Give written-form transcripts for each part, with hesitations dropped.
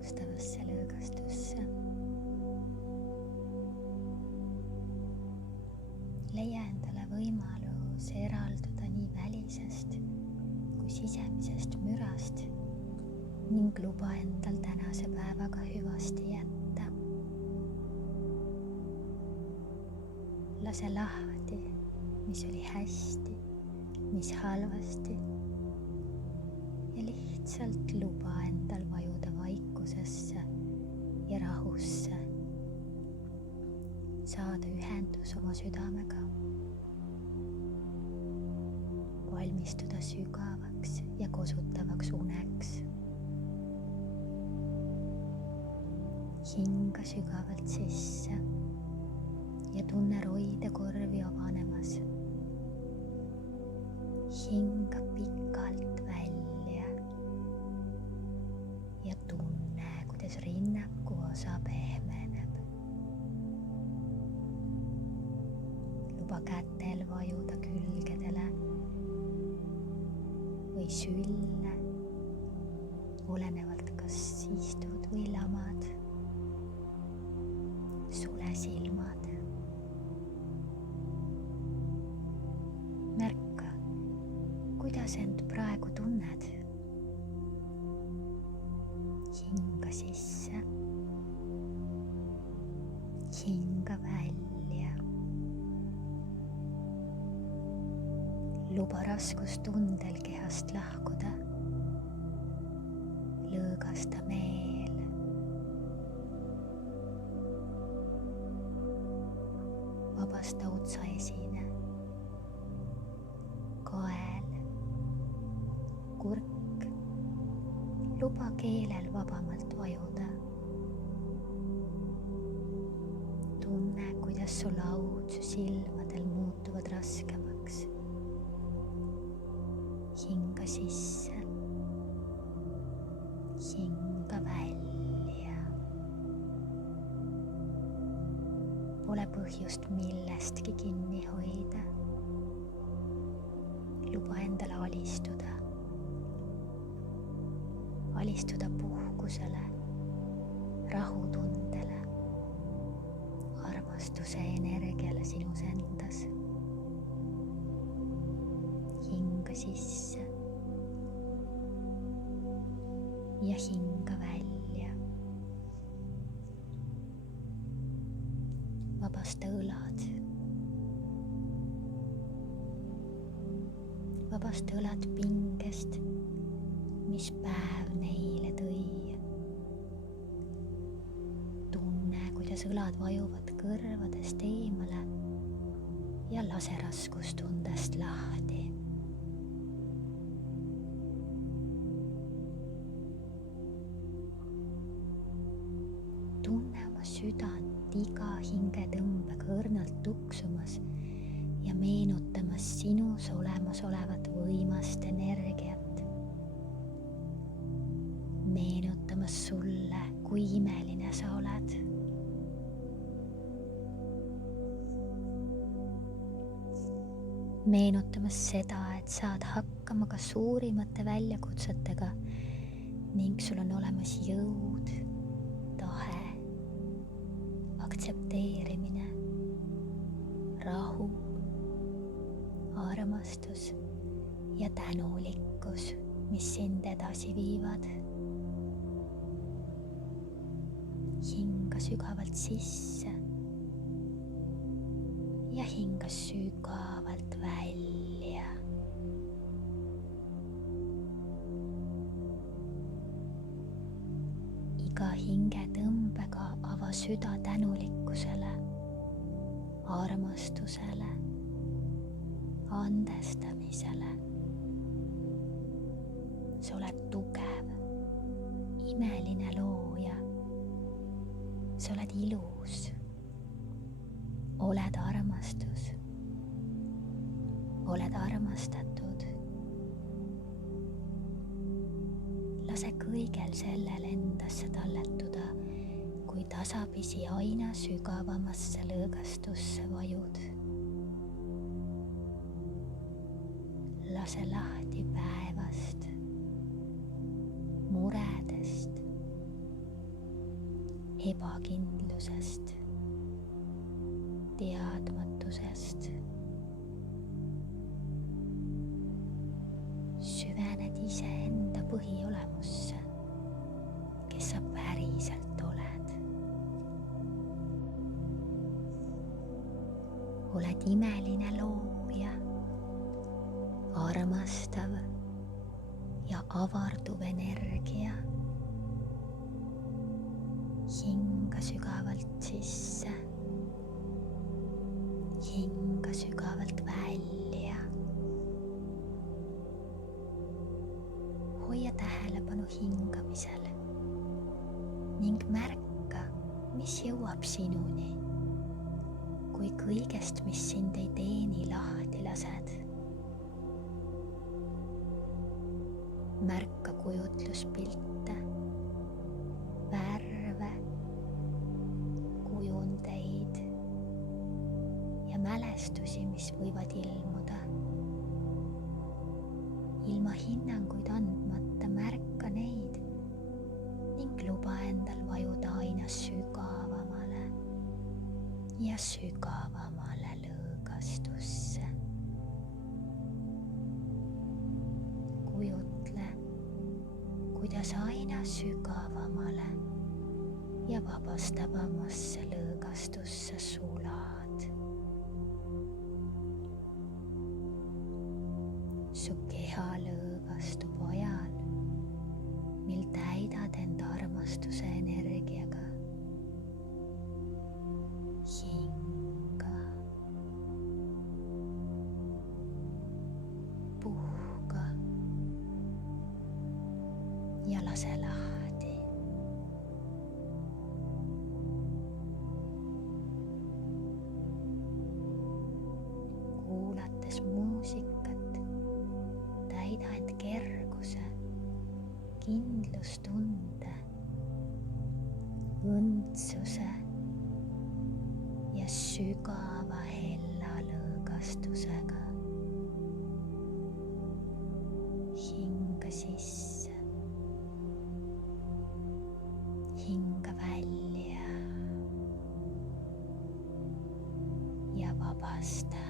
rahustavasse lõõgastusse. leia endale võimalus eralduda nii välisest kui sisemisest mürast ning luba endal tänase päevaga hüvasti jätta. lase lahti, mis oli hästi, mis halvasti ja lihtsalt luba endal vajuda vaikusesse ja rahusse, saada ühendus oma südamega, valmistuda sügavaks ja kosutavaks uneks. hinga sügavalt sisse ja tunne roide korvi avanemas. hinga pikalt välja ja tunne, kuidas rinnaku osa pehmeneb. luba kätel vajuda külgedele või sülle, olenevalt kas istud või lamad. Sule silmad. Märka, kuidas end praegu tunned. Hinga sisse. Hinga välja. Luba raskustundel kehast lahkuda. Lõõgasta meel. Vabasta otsaesine, kael, kurk. Luba keelel vabamalt vajuda. Tunne, kuidas su laud silmadel muutuvad raskemaks. Hinga sisse, hinga välja. Pole põhjust millestki kinni hoida. Luba endale alistuda. Alistuda puhkusele, rahutundele, armastuse energiale sinus endas. Hinga sisse ja hinga välja. Vabasta õlad. Vabasta õlad pingest, mis päev neile tõi. Tunne, kuidas õlad vajuvad kõrvadest eemale ja lase raskustundest lahti. Tunne oma südant iga hingetõmbega õrnalt tuksumas ja meenutamas sinus olemasolevat võimast energiat. Meenutamas sulle, kui imeline sa oled. Meenutamas seda, et saad hakkama ka suurimate väljakutsetega ning sul on olemas jõud, tahe, aktsepteerimine, rahu, armastus ja tänulikkus, mis sind edasi viivad. Hinga sügavalt sisse ja hinga sügavalt välja. Iga hingetõmbega ava süda tänulikkusele, armastusele, andestamisele. Sa oled tugev, imeline looja. Sa oled ilus. Oled armastus. Oled armastatud. Lase kõigel sellel endasse talletuda, kui tasapisi aina sügavamasse lõõgastusse vajud. Lase lahti päevast, muredest, ebakindlusest, teadmatusest. Süvened iseenda põhiolemusse, kes sa päriselt oled. Oled imeline looja, armastav ja avarduv energia. Hinga sügavalt sisse, hinga sügavalt välja. Hoia tähelepanu hingamisel ning märka, mis jõuab sinuni, kui kõigest, mis sind ei teeni, lahti lased. Märka kujutluspilte, värve, kujundeid ja mälestusi, mis võivad ilmuda. Ilma hinnanguid andmata märka neid ning luba endal vajuda aina sügavamale ja sügavamale lõõgastusse. Kujutle, kuidas aina sügavamale ja vabastavamasse lõõgastusse sulad. Su keha lõõgastub ajal, mil täidad end armastuse energiaga. Hinga, puhka ja lase lahti. Kuulates muusikat, täida end kerguse, kindlustunde, õndsuse ja sügava hella lõõgastusega. Hinga sisse, hinga välja ja vabasta.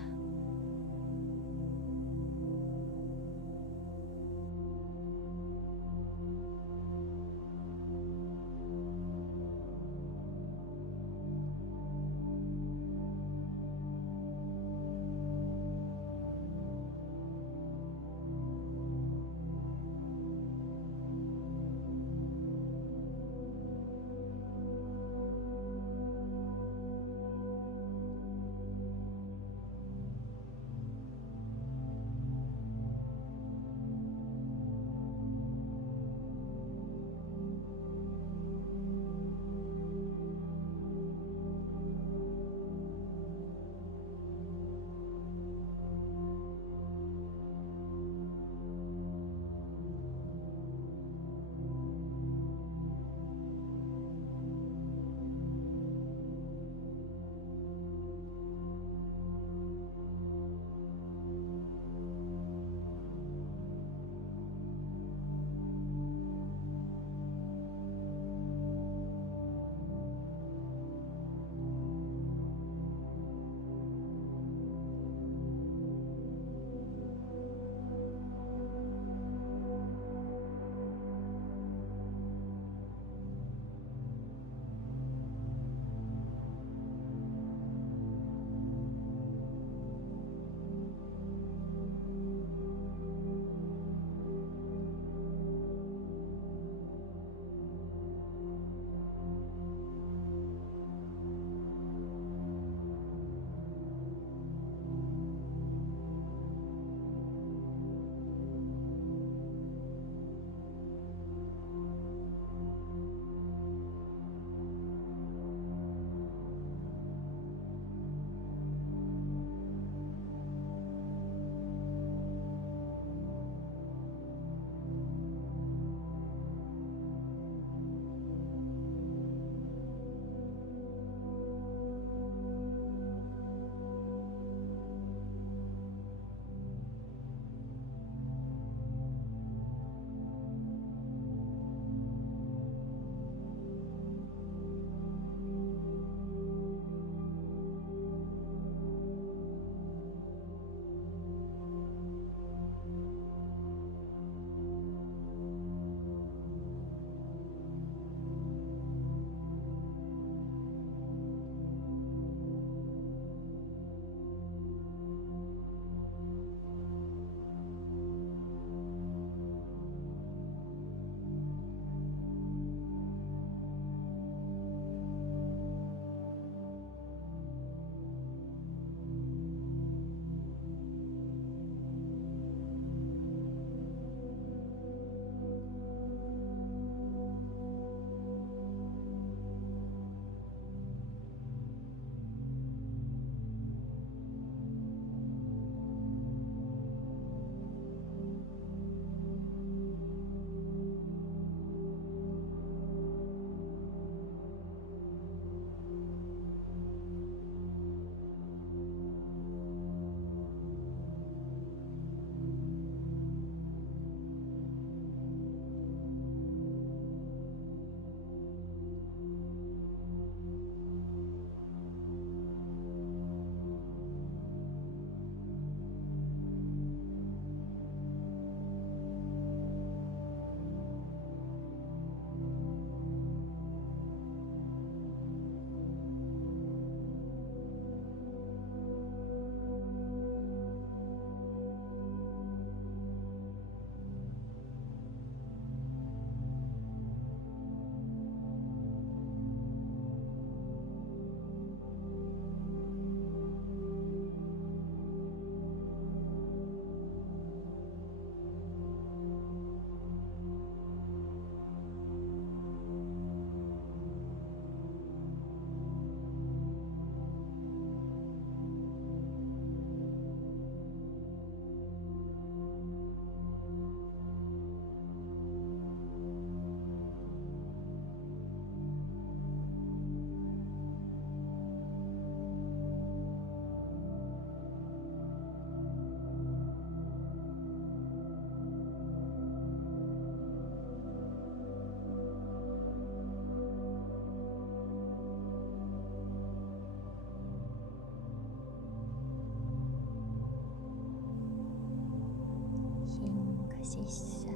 sisse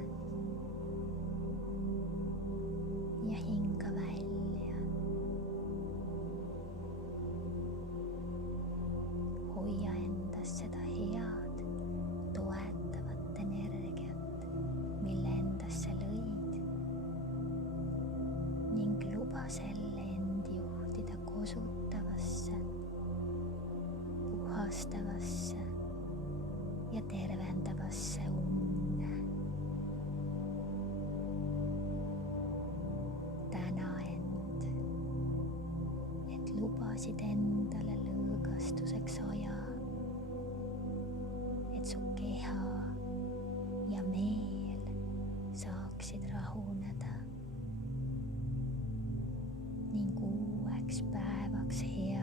ja hinga välja. Hoia endas seda head, toetavat energiat, mille endasse lõid ning luba selle end juhtida kosutavasse, puhastavasse ja tervendavasse unne. Täna end, et lubasid endale lõõgastuseks aja, et su keha ja meel saaksid rahuneda ning uueks päevaks hea